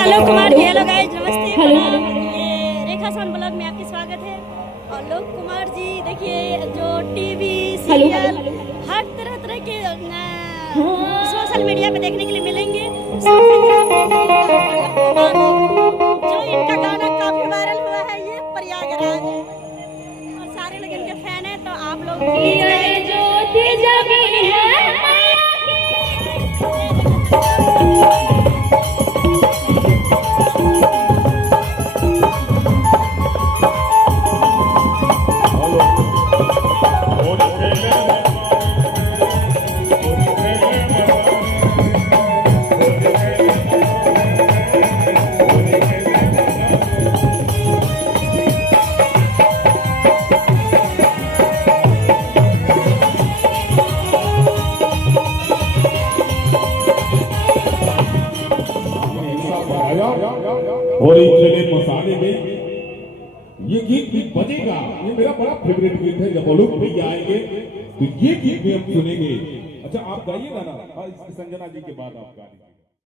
Alok Kumar ji, hello guys, नमस्ते। ये रेखा सोन blog में आपकी स्वागत है। आलोक कुमार जी देखिए, जो टीवी सीरियल हर तरह तरह के सोशल मीडिया पे देखने के लिए मिलेंगे। जो इनका गाना काफी वायरल हुआ है, ये प्रयागराज है और सारे लोग इनके फैन हैं। तो आप लोग और एक चले मसाले में ये गीत भी बजेगा। ये मेरा बड़ा फेवरेट गीत है। जब आलोक भैया आएंगे तो ये गीत भी हम सुनेंगे। अच्छा, आप गाइएगा ना? संजना जी के बाद आप गाइए।